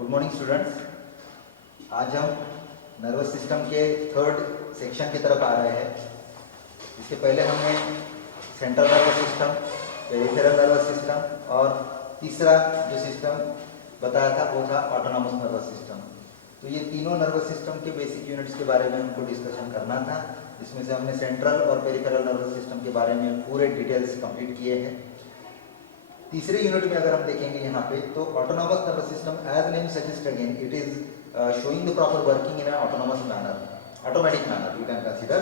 Good morning students. आज हम nervous system के थर्ड सेक्शन की तरफ आ रहे हैं। इसके पहले हमने central nervous system, peripheral nervous system और तीसरा जो सिस्टम बताया था वो था ऑटोनॉमस नर्वस सिस्टम। तो ये तीनों नर्वस सिस्टम के बेसिक यूनिट्स के बारे में हमको डिस्कशन करना था। इसमें से हमने सेंट्रल और पेरिफेरल नर्वस सिस्टम के बारे में पूरे डिटेल्स कंप्लीट किए हैं। तीसरे यूनिट में अगर हम देखेंगे यहाँ पे तो autonomous nervous system as name suggest again it is showing the proper working in an autonomous manner, automatic manner you can consider.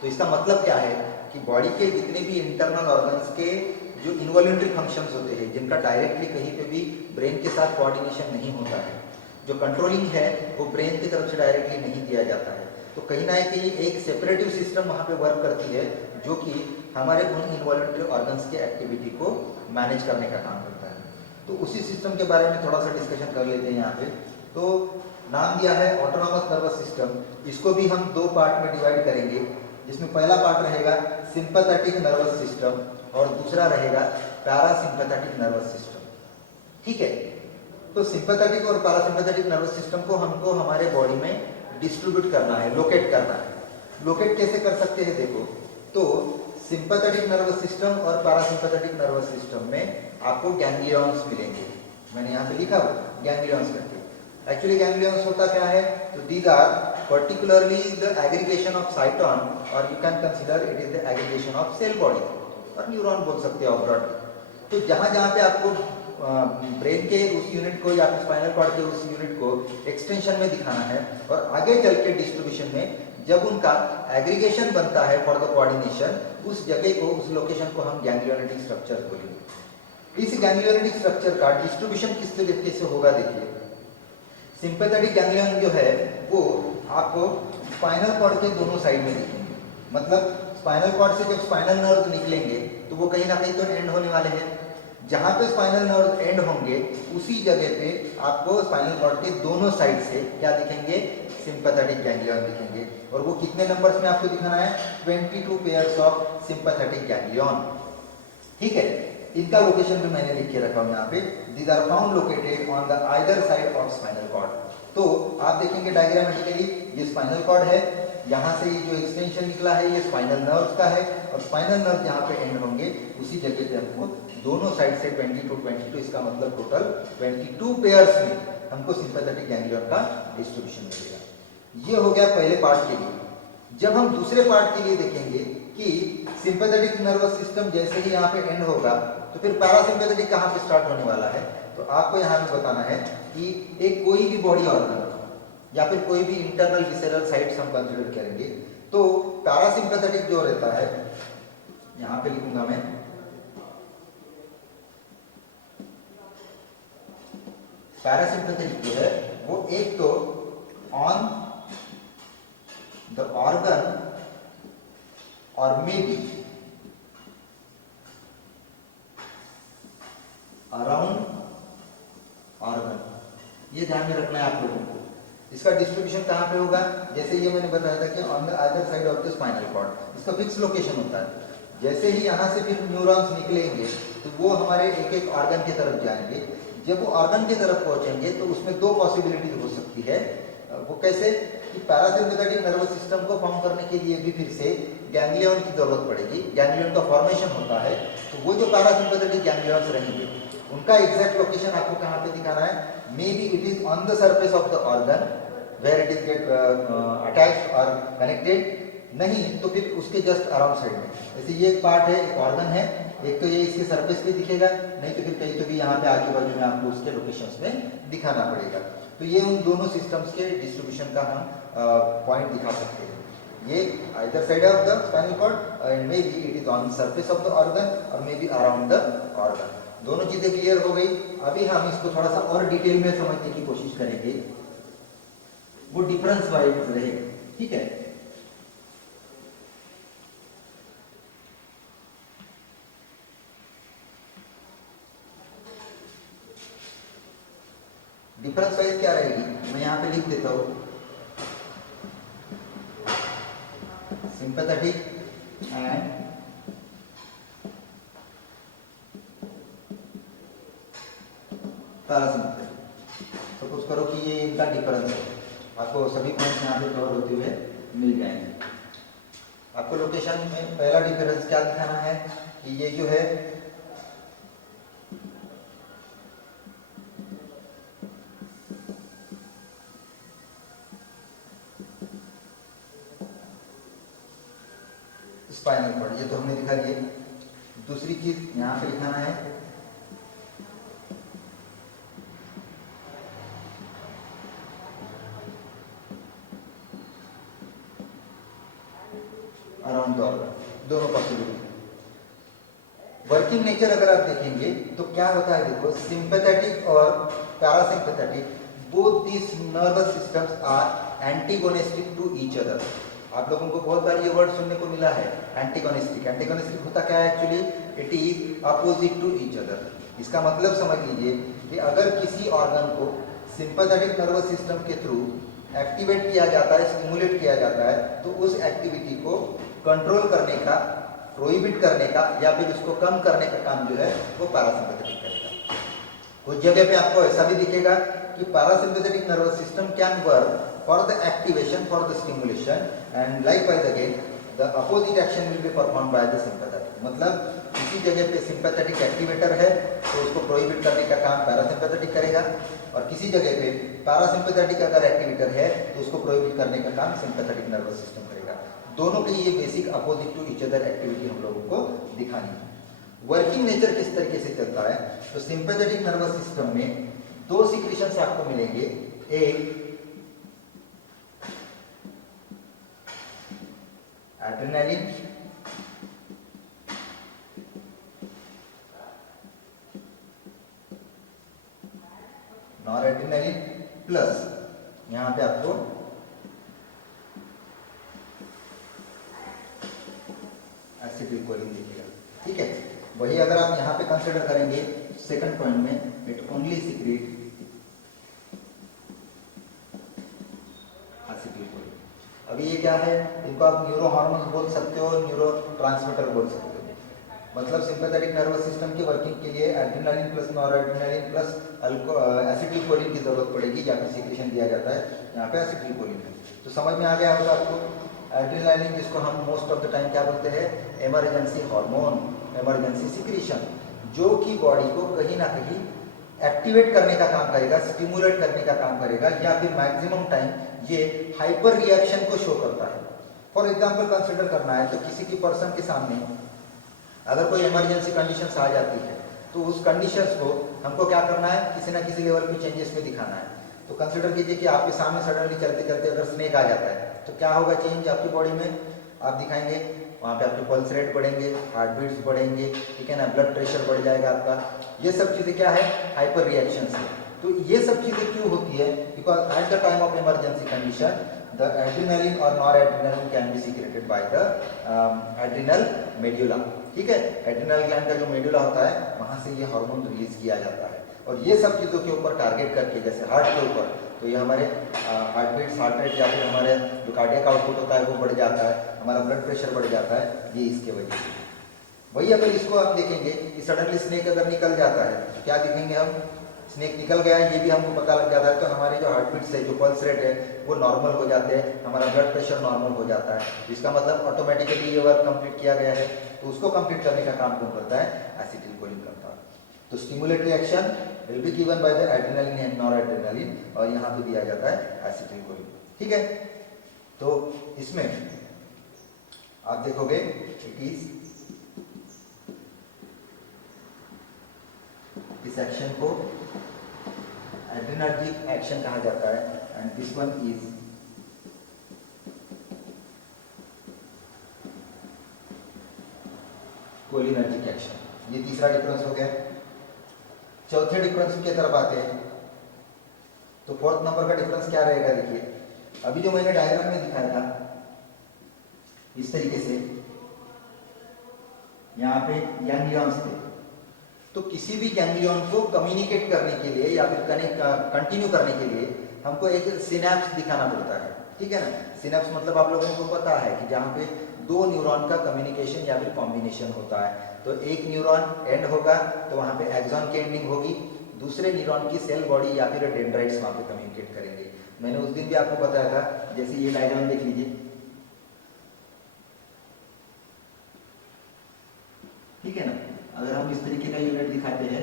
तो इसका मतलब क्या है कि बॉडी के जितने भी इंटरनल ऑर्गन्स के जो इनवॉल्यूंटरी फंक्शंस होते हैं, जिनका डायरेक्टली कहीं पे भी ब्रेन के साथ कोऑर्डिनेशन नहीं होता है, जो कंट्रोलिंग है वो ब्रेन की तरफ से डायरेक्टली नहीं दिया जाता है, तो कहीं ना कहीं एक सेपरेटिव सिस्टम वहाँ पे वर्क करती है जो कि हमारे उन इनवॉल्यूंटरी ऑर्गन्स के एक्टिविटी को मैनेज करने का काम करता है। तो उसी सिस्टम के बारे में थोड़ा सा डिस्कशन कर लेते हैं यहाँ पे। तो नाम दिया है ऑटोनॉमस नर्वस सिस्टम। इसको भी हम दो पार्ट में डिवाइड करेंगे, जिसमें पहला पार्ट रहेगा सिंपैथेटिक नर्वस सिस्टम और दूसरा रहेगा पैरासिम्पैथेटिक नर्वस सिस्टम। ठीक है, तो सिंपैथेटिक और पैरासिम्पैथेटिक नर्वस सिस्टम को हमको हमारे बॉडी में डिस्ट्रीब्यूट करना है, लोकेट करना है। लोकेट कैसे कर सकते हैं देखो, तो सिंपैथेटिक नर्वस सिस्टम और पैरासिम्पैथेटिक नर्वस सिस्टम में आपको गैंग्लियॉन्स मिलेंगे। मैंने यहाँ पे लिखा गैंग्लियॉन्स करके। एक्चुअली गैंग्लियॉन्स होता क्या है, तो these are particularly the aggregation of cyton और you can consider it is the aggregation of cell body और न्यूरॉन बोल सकते हो ब्रॉड। तो जहाँ जहाँ पे आपको ब्रेन के उस यूनिट को या फिर स्पाइनल कॉर्ड के उस यूनिट को एक्सटेंशन में दिखाना है और आगे चल के डिस्ट्रीब्यूशन में जब उनका एग्रीगेशन बनता है फॉर द कोऑर्डिनेशन, उस जगह को, उस लोकेशन को हम गैंग्लियोनेटिक स्ट्रक्चर बोलेंगे। इस गैंग्लियोनेटिक स्ट्रक्चर का डिस्ट्रीब्यूशन किस तरीके से होगा देखिए। सिंपैथेटिक गैंग्लियन जो है वो आपको स्पाइनल कॉर्ड के दोनों साइड में दिखेंगे। मतलब स्पाइनल कॉर्ड से जब स्पाइनल नर्व निकलेंगे तो वो कहीं ना कहीं तो एंड होने वाले हैं। जहां पे स्पाइनल नर्व एंड होंगे उसी जगह पे आपको स्पाइनल कॉर्ड के दोनों साइड से क्या दिखेंगे, सिंपैथेटिक गैंग्लियन दिखेंगे। और वो कितने नंबर्स में आपको दिखाना है, 22 पेयर्स ऑफ सिंपैथेटिक गैंग्लियन। ठीक है, इनका लोकेशन भी मैंने लिख के रखा हूं यहाँ पे। These are found located on the either side of spinal cord. तो आप देखेंगे डायग्रामेटिकली ये स्पाइनल कॉर्ड है, यहाँ से ये जो एक्सटेंशन निकला है ये स्पाइनल नर्व का है और स्पाइनल नर्व जहाँ पे एंड होंगे उसी जगह पे हमको दोनों साइड से 22, इसका मतलब टोटल 22 पेयर्स में हमको सिंपैथेटिक गैंग्लियन का डिस्ट्रीब्यूशन मिलेगा। ये हो गया पहले पार्ट के लिए। जब हम दूसरे पार्ट के लिए देखेंगे कि सिंपैथेटिक नर्वस सिस्टम जैसे ही यहाँ पे एंड होगा तो फिर पैरासिम्पैथेटिक कहाँ पे स्टार्ट होने वाला है, तो आपको यहाँ पे बताना है कि एक कोई भी बॉडी ऑर्गन या फिर कोई भी इंटरनल विसेरल साइट्स हम कंसीडर करेंगे तो पैरासिम्पैथेटिक जो रहता है, यहाँ पे लिखूंगा मैं, पैरासिम्पैथेटिक जो है वो एक तो ऑन द ऑर्गन और मे बी अराउंड ऑर्गन, ये ध्यान में रखना है आप लोगों को। इसका डिस्ट्रीब्यूशन कहाँ पे होगा, जैसे ये मैंने बताया था कि on the other side of the spinal cord, इसका फिक्स लोकेशन होता है। जैसे ही यहाँ से फिर न्यूरॉन्स निकलेंगे तो वो हमारे एक एक ऑर्गन की तरफ जाएंगे। जब वो ऑर्गन की तरफ पहुंचेंगे तो उसमें दो पॉसिबिलिटीज हो सकती है। वो कैसे कि पैरासिम्पैथेटिक नर्वस सिस्टम को फॉर्म करने के लिए भी फिर से गैंग्लियन की जरूरत पड़ेगी। गैंग्लियन का फॉर्मेशन होता है, तो वो जो पैरासिम्पैथेटिक गैंग्लियंस रहेंगे उनका एग्जैक्ट लोकेशन आपको कहाँ पे दिखाना है, may be it is on the surface of the organ where it is get attached और कनेक्टेड, नहीं तो फिर उसके जस्ट अराउंड साइड में। जैसे ये एक पार्ट है, एक ऑर्गन है, एक तो ये इसके सरफेस पे दिखेगा, नहीं तो फिर कहीं तो भी यहाँ पे आजू बाजू में आपको उसके लोकेशंस में दिखाना पड़ेगा। तो ये उन दोनों सिस्टम्स के डिस्ट्रीब्यूशन का हम पॉइंट दिखा सकते हैं। ये either side of the spinal cord and may be it is on surface of the organ और may be around the organ. दोनों चीजें क्लियर हो गई। अभी हम इसको थोड़ा सा और डिटेल में समझने की कोशिश करेंगे, वो डिफरेंस वाइज रहेगा। ठीक है, डिफरेंस वाइज क्या रहेगी, मैं यहाँ पे लिख देता हूं, सिंपैथेटिक एंड पैरासिम्पैथेटिक। सपोज करो कि ये इनका डिफरेंस है, आपको सभी पॉइंट्स यहाँ पे कवर होते हुए मिल जाएंगे। आपको लोकेशन में पहला डिफरेंस क्या दिखाना है कि ये जो है स्पाइनल कॉर्ड, ये तो हमने दिखा दिया। दूसरी चीज यहाँ पे लिखाना है अराउंड द ऑर्गन, दोनों पॉसिबिलिटी। वर्किंग नेचर अगर आप देखेंगे तो क्या होता है, देखो सिंपैथेटिक और parasympathetic both this nervous systems are antagonistic to each other. आप लोगों को बहुत बार ये वर्ड सुनने को मिला है एंटीगोनिस्टिक। एंटीगोनिस्टिक होता क्या है actually, it is opposite to each other. इसका मतलब समझ लीजिए कि अगर किसी ऑर्गन को सिंपैथेटिक नर्वस सिस्टम के थ्रू एक्टिवेट किया जाता है, स्टिमुलेट किया जाता है, तो उस एक्टिविटी को कंट्रोल करने का, प्रोहिबिट करने का या फिर उसको कम करने का काम जो है वो पैरासिम्पैथेटिक करेगा। कुछ जगह पे आपको ऐसा भी दिखेगा कि parasympathetic nervous system can work for the activation, for the stimulation, and likewise again the opposite action will be performed by the sympathetic। मतलब किसी जगह पे सिंपैथेटिक एक्टिवेटर है तो उसको प्रोहिबिट करने का काम पैरासिम्पैथेटिक करेगा, और किसी जगह पे पैरासिम्पैथेटिक अगर एक्टिवेटर है तो उसको प्रोहिबिट करने का काम सिंपैथेटिक नर्वस सिस्टम करेगा। दोनों के ये basic opposite to each other activity हम लोगों को दिखानी है। वर्किंग नेचर किस तरीके से चलता है, तो सिंपैथेटिक नर्वस सिस्टम में दो सिक्रीशंस आपको मिलेंगे, एक एड्रेनालिन नॉरएड्रेनालिन प्लस यहां पे आपको एसिटिलकोलिन दिखेगा। ठीक है, वही अगर आप यहां पे कंसीडर करेंगे सेकंड पॉइंट में, इट ओनली सीक्रेट एसिटिलकोलिन। अभी ये क्या है, इनको आप न्यूरो हार्मोन्स बोल सकते हो, न्यूरो ट्रांसमीटर बोल सकते हो। मतलब सिंपैथेटिक नर्वस सिस्टम की वर्किंग के लिए adrenaline plus noradrenaline plus acetylcholine की जरूरत पड़ेगी, या फिर सीक्रेशन दिया जाता है, यहाँ पे एसिटिलकोलिन है। तो समझ में आ गया होगा आपको। एड्रेनालिन जिसको हम मोस्ट ऑफ द टाइम क्या बोलते हैं, इमरजेंसी हार्मोन, इमरजेंसी सीक्रेशन, जो कि बॉडी को कहीं ना कहीं एक्टिवेट करने का काम करेगा, स्टिमुलेट करने का काम करेगा, या फिर मैक्सिमम टाइम ये हाइपर रिएक्शन को शो करता है। फॉर एग्जांपल कंसीडर करना है तो किसी की पर्सन के सामने अगर कोई इमरजेंसी कंडीशंस आ जाती है तो उस कंडीशंस को हमको क्या करना है, किसी ना किसी लेवल पे चेंजेस में दिखाना है। तो कंसीडर कीजिए कि आपके सामने सडनली चलते चलते अगर स्नेक आ जाता है तो क्या होगा चेंज आपकी बॉडी में, आप दिखाएंगे वहाँ पे आपके पल्स रेट बढ़ेंगे, हार्ट बीट्स बढ़ेंगे, ठीक है ना, ब्लड प्रेशर बढ़ जाएगा आपका। ये सब चीज़ें क्या है, हाइपर रिएक्शन है। तो ये सब चीज़ें क्यों होती है, because at the time of emergency condition the adrenaline और noradrenaline can be secreted by the adrenal medulla. ठीक है, एड्रिनल ग्लैंड का जो मेड्यूला होता है वहाँ से ये हार्मोन रिलीज किया जाता है, और ये सब चीज़ों के ऊपर टारगेट करके, जैसे हार्ट के ऊपर, तो ये हमारे हार्ट बीट्स, हार्ट रेट, या फिर हमारे जो कार्डियक आउटपुट होता है वो बढ़ जाता है, हमारा ब्लड प्रेशर बढ़ जाता है, ये इसके वजह से। वही अगर इसको आप देखेंगे कि सडनली स्नेक अगर निकल जाता है तो क्या देखेंगे हम, स्नेक निकल गया है ये भी हमको पता लग जाता है, तो हमारे जो हार्ट बीट्स है, जो पल्स रेट है वो नॉर्मल हो जाते हैं, हमारा ब्लड प्रेशर नॉर्मल हो जाता है। इसका मतलब ऑटोमेटिकली ये वर्क कंप्लीट किया गया है। तो उसको कंप्लीट करने का काम कौन करता है, एसिटिलकोलिन करता है। तो stimulatory action will be given by the adrenaline and noradrenaline, और यहाँ पे दिया जाता है एसिटिलकोलिन। ठीक है, तो इसमें आप देखोगे इट इज, इस एक्शन को एड्रेनर्जिक एक्शन कहा जाता है, and this one is cholinergic action. ये तीसरा डिफरेंस हो गया। चौथे डिफरेंस की तरफ आते हैं तो फोर्थ नंबर का डिफरेंस क्या रहेगा, देखिए अभी जो मैंने डायग्राम में दिखाया था इस तरीके से, यहाँ पे गैंग्लियंस थे, तो किसी भी गैंग्लियन को कम्युनिकेट करने के लिए या फिर कंटिन्यू करने के लिए हमको एक सिनेप्स दिखाना पड़ता है। ठीक है ना, सिनेप्स मतलब आप लोगों को पता है कि जहाँ पे दो न्यूरॉन का कम्युनिकेशन या फिर कॉम्बिनेशन होता है। तो एक न्यूरॉन एंड होगा तो वहाँ पे एक्सॉन की एंडिंग होगी, दूसरे न्यूरॉन की सेल बॉडी या फिर डेंड्राइट्स वहाँ पे कम्युनिकेट करेंगे। मैंने उस दिन भी आपको बताया था, जैसे ये डायग्राम देख लीजिए, ठीक है ना। अगर हम इस तरीके का यूनिट दिखाते हैं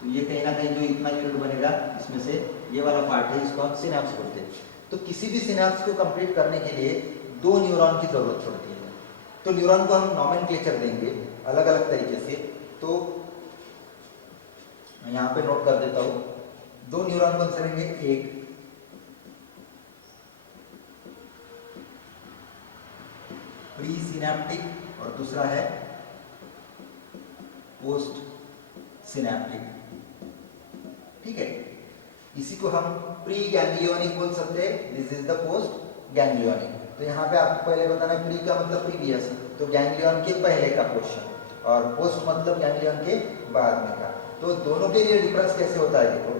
तो ये कहीं ना कहीं जो इतना यूनिट बनेगा इसमें से ये वाला पार्ट है, इसको हम सिनेप्स बोलते हैं। तो किसी भी सिनेप्स को कंप्लीट करने के लिए 2 न्यूरॉन की जरूरत पड़ती है। तो न्यूरॉन को हम नॉमेनक्लेचर देंगे अलग अलग तरीके से। तो मैं यहाँ पे नोट कर देता हूँ, 2 न्यूरॉन बन सकेंगे, एक प्री सिनेप्टिक और दूसरा है पोस्ट सिनेप्टिक, ठीक है। इसी को हम प्री गैंग्लियोनिक बोल सकते हैं, this is the post ganglionic. तो यहाँ पे आपको पहले बताना है, प्री का मतलब प्रीवियस, तो गैंग्लियन के पहले का पोर्शन, और पोस्ट मतलब गैंग्लियन के बाद में का। तो दोनों के लिए डिफरेंस कैसे होता है, देखो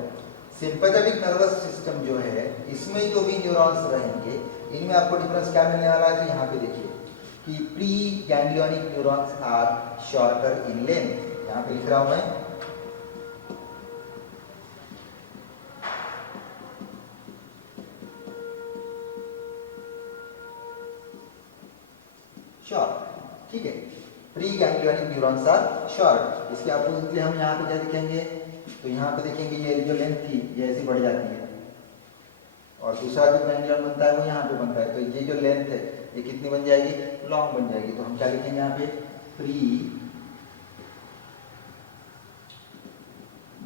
सिंपैथेटिक नर्वस सिस्टम जो है इसमें जो भी न्यूरॉन्स रहेंगे इनमें आपको डिफरेंस क्या मिलने वाला है। तो यहाँ पे देखिए कि pre ganglionic neurons are shorter in length, यहाँ पे लिख रहा हूं मैं, शॉर्ट, ठीक है। Pre ganglionic neurons are short. इसके अपोजिटली हम यहाँ पे क्या देखेंगे, तो यहाँ पे देखेंगे ये जो लेंथ थी ये ऐसी बढ़ जाती है, और दूसरा जो गैंग्लियन बनता है वो यहाँ पे बनता है। तो ये जो लेंथ है ये कितनी बन जाएगी, लॉन्ग बन जाएगी। तो हम क्या लिखेंगे यहाँ पे, pre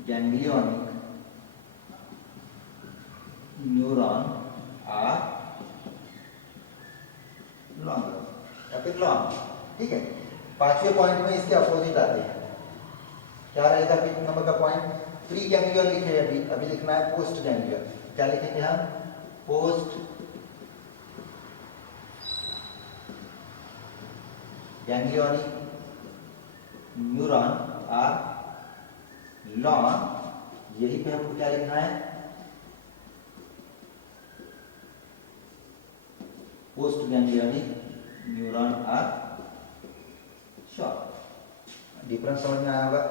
ganglionic neuron are long या फिर लॉन्ग, ठीक है। 5वें पॉइंट में इसके अपोजिट आते हैं, क्या रहेगा 5 नंबर का पॉइंट, प्री गैंग्लियन लिखे अभी लिखना है पोस्ट गैंग्लियन। क्या लिखेंगे हम, post ganglionic neuron are long, यही पे हमको क्या लिखना है, post ganglionic neuron are short. Difference समझ में आया होगा।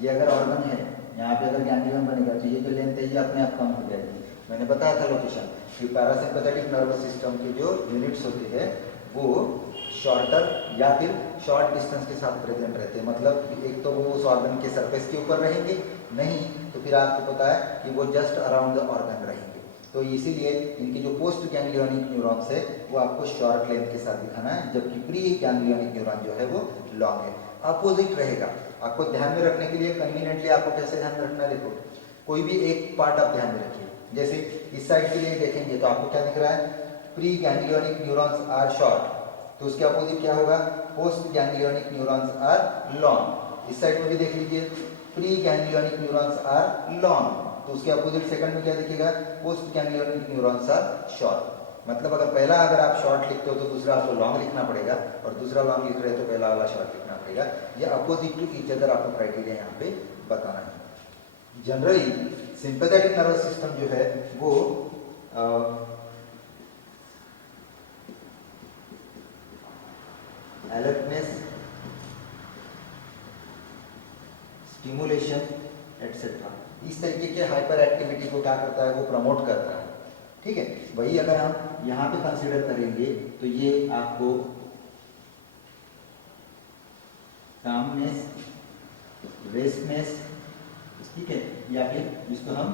ये अगर ऑर्गन है, यहाँ पे अगर गैंग्लियन बनेगा तो ये जो लेंथ है ये अपने आप कम हो जाएगी। मैंने बताया था लोकेशन कि पैरासिम्पैथेटिक नर्वस सिस्टम के जो यूनिट्स होते हैं वो शॉर्टर या फिर शॉर्ट डिस्टेंस के साथ प्रेजेंट रहते हैं। मतलब एक तो वो उस ऑर्गन के सरफेस के ऊपर रहेंगे, नहीं तो फिर आपको पता है कि वो जस्ट अराउंड द ऑर्गन रहेंगे। तो इसीलिए इनकी जो पोस्ट गैंग्लियोनिक न्यूरॉन्स है वो आपको शॉर्ट लेंथ के साथ दिखाना है, जबकि प्री गैंग्लियोनिक न्यूरॉन जो है वो लॉन्ग है, अपोजिट रहेगा। आपको ध्यान में रखने के लिए कन्वीनियंटली आपको कैसे ध्यान रखना है, देखो कोई भी एक पार्ट आप ध्यान में रखिए। जैसे इस साइड के लिए देखेंगे तो आपको क्या दिख रहा है, pre ganglionic neurons are short, तो उसके अपोजिट क्या होगा, post ganglionic neurons are long. इस साइड में भी देख लीजिए, pre ganglionic neurons are long, तो उसके अपोजिट सेकंड में क्या दिखेगा, post ganglionic neurons are short. मतलब अगर आप शॉर्ट लिखते हो तो दूसरा आपको लॉन्ग लिखना पड़ेगा, और दूसरा लॉन्ग लिख रहे हो तो पहला वाला शॉर्ट लिखना पड़ेगा। ये अपोजिट टू ईच अदर आपको क्राइटेरिया यहाँ पे बताना है। जनरली सिंपैथेटिक नर्वस सिस्टम जो है वो alertness, स्टिमुलेशन एटसेट्रा, इस तरीके के हाइपर एक्टिविटी को क्या करता है, वो प्रमोट करता है, ठीक है। वही अगर हम यहाँ पे कंसीडर करेंगे तो ये आपको कामनेस, रेस्टनेस, ठीक है, या फिर जिसको हम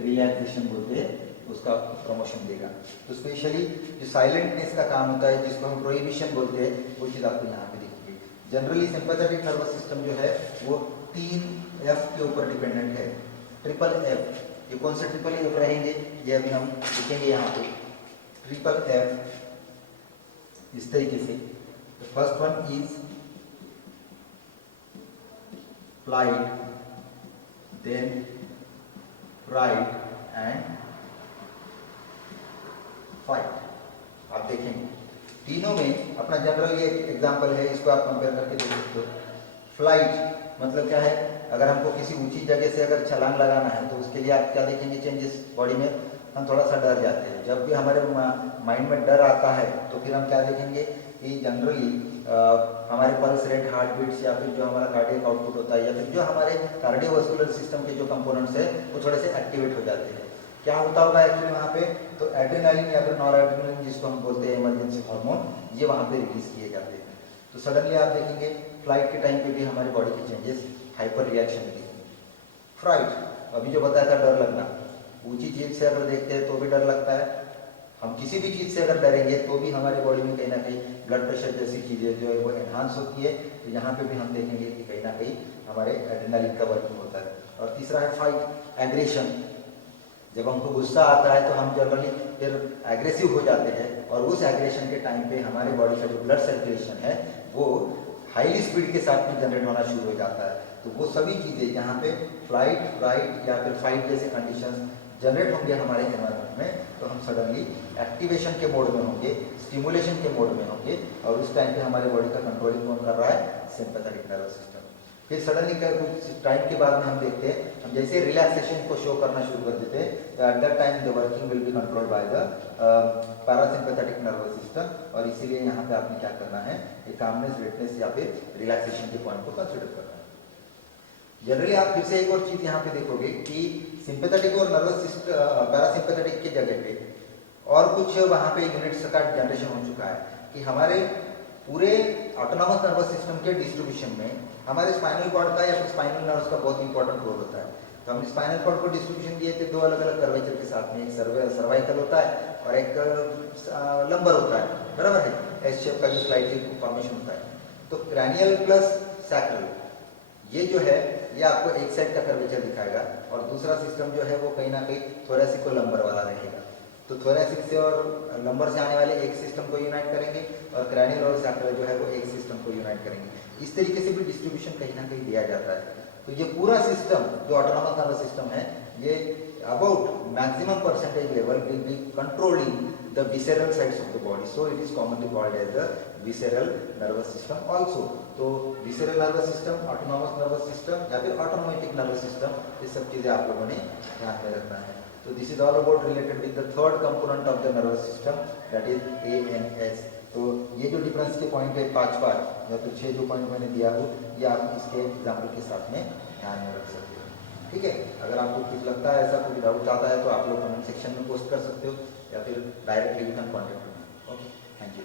रिलैक्सेशन बोलते हैं उसका प्रमोशन देगा। तो स्पेशली जो साइलेंटनेस का काम होता है जिसको हम प्रोहिबिशन बोलते हैं, वो चीज़ आपको यहाँ पे दिखेगी। जनरली सिंपैथेटिक नर्वस सिस्टम जो है वो 3 F के ऊपर डिपेंडेंट है, ट्रिपल F। ये कौन से ट्रिपल F रहेंगे ये अभी हम लिखेंगे यहाँ पे, ट्रिपल F इस तरीके से। First one is flight, then fright and fight. आप देखेंगे तीनों में अपना जनरल ये एग्जांपल है, इसको आप कंपेयर करके देख सकते हो। फ्लाइट मतलब क्या है, अगर हमको किसी ऊंची जगह से अगर छलांग लगाना है तो उसके लिए आप क्या देखेंगे, चेंजेस बॉडी में, हम थोड़ा सा डर जाते हैं। जब भी हमारे माइंड में डर आता है तो फिर हम क्या देखेंगे कि जनरली हमारे पल्स रेट, हार्ट बीट्स या फिर जो हमारा कार्डियक आउटपुट होता है या फिर जो हमारे कार्डियोवास्कुलर सिस्टम के जो कंपोनेंट्स है वो थोड़े से एक्टिवेट हो जाते हैं। क्या होता होगा एक्चुअली वहाँ पे, तो एड्रेनालिन या फिर नॉरएड्रेनालिन जिसको हम बोलते हैं इमरजेंसी हार्मोन, ये वहाँ पे रिलीज किए जाते हैं। तो सडनली आप देखेंगे फ्लाइट के टाइम पे भी हमारी बॉडी की चेंजेस, हाइपर रिएक्शन की। फ्राइट, अभी जो बताया था डर लगना, ऊंची चीज से अगर देखते हैं तो भी डर लगता है, हम किसी भी चीज़ से अगर डरेंगे तो भी हमारे बॉडी में कहीं ना कहीं ब्लड प्रेशर जैसी चीज़ें जो है वो एनहांस होती है। तो यहाँ पे भी हम देखेंगे कि कहीं ना कहीं हमारे एड्रेनालिन का वर्किंग होता है। और तीसरा है फाइट, एग्रेशन। जब हमको गुस्सा आता है तो हम जनरली फिर एग्रेसिव हो जाते हैं और उस एग्रेशन के टाइम पे हमारे बॉडी का जो ब्लड सर्कुलेशन है वो हाईली स्पीड के साथ में जनरेट होना शुरू हो जाता है। तो वो सभी चीज़ें यहाँ पे फ्लाइट, फ्लाइट या फिर फाइट जैसे कंडीशंस जनरेट होंगे हमारे एनवायरनमेंट में, तो हम सडनली एक्टिवेशन के मोड में होंगे, स्टिमुलेशन के मोड में होंगे और उस टाइम पे हमारे बॉडी का कंट्रोलिंग कौन कर रहा है, सिंपैथेटिक नर्वस सिस्टम। फिर सडनली कुछ टाइम के बाद में हम देखते हैं, हम जैसे रिलैक्सेशन को शो करना शुरू कर देते हैं, at that time the working will be controlled by the parasympathetic nervous system. और इसीलिए यहाँ पे आपने क्या करना है, एक कामनेस, वेटनेस या फिर रिलैक्सेशन के पॉइंट को कंसिडर करना है। जनरली आप फिर से एक और चीज यहाँ पे देखोगे कि सिंपैथेटिक और नर्वस सिस्टम, पैरासिम्पैथेटिक के जगह पे और कुछ वहाँ पे यूनिट्स का जनरेशन हो चुका है कि हमारे पूरे ऑटोनॉमस नर्वस सिस्टम के डिस्ट्रीब्यूशन में हमारे स्पाइनल कॉर्ड का या फिर स्पाइनल नर्व्स का बहुत इंपॉर्टेंट रोल होता है। तो हम स्पाइनल कॉर्ड को डिस्ट्रीब्यूशन दिए थे दो अलग अलग कर्वेचर के साथ में, एक सर्वाइकल होता है और एक लंबर होता है, बराबर है, एस शेप का जो स्लाइडली फॉर्मेशन होता है। तो क्रैनियल प्लस सैक्रल ये जो है ये आपको एक साइड का कर्वेचर दिखाएगा और दूसरा सिस्टम जो है वो कहीं ना कहीं थोरेसिक को लंबर वाला रहेगा। तो थोरेसिक से और लंबर से आने वाले एक सिस्टम को यूनाइट करेंगे और क्रैनियल और सैक्रल जो है वो एक सिस्टम को यूनाइट करेंगे। इस तरीके से भी डिस्ट्रीब्यूशन कहीं ना कहीं दिया जाता है। तो ये पूरा सिस्टम जो ऑटोनॉमस नर्वस सिस्टम है, ये about maximum percentage level will be controlling the visceral sides of the body, so it is commonly called as the visceral nervous system also. तो visceral nervous system, autonomous nervous system या फिर autonomic nervous system, ये सब चीजें आप लोगों ने ध्यान में रखना है। तो this is all about related with the third component of the nervous system, that is ANS। तो ये जो डिफरेंस के पॉइंट है 5 या फिर 6 जो पॉइंट मैंने दिया हो, ये आप इसके एग्जाम्पल के साथ में ध्यान में रख सकते हो। ठीक है, अगर आपको कुछ लगता है ऐसा, कुछ डाउट आता है तो आप लोग कमेंट सेक्शन में पोस्ट कर सकते हो या फिर directly you can contact me. Okay, thank you.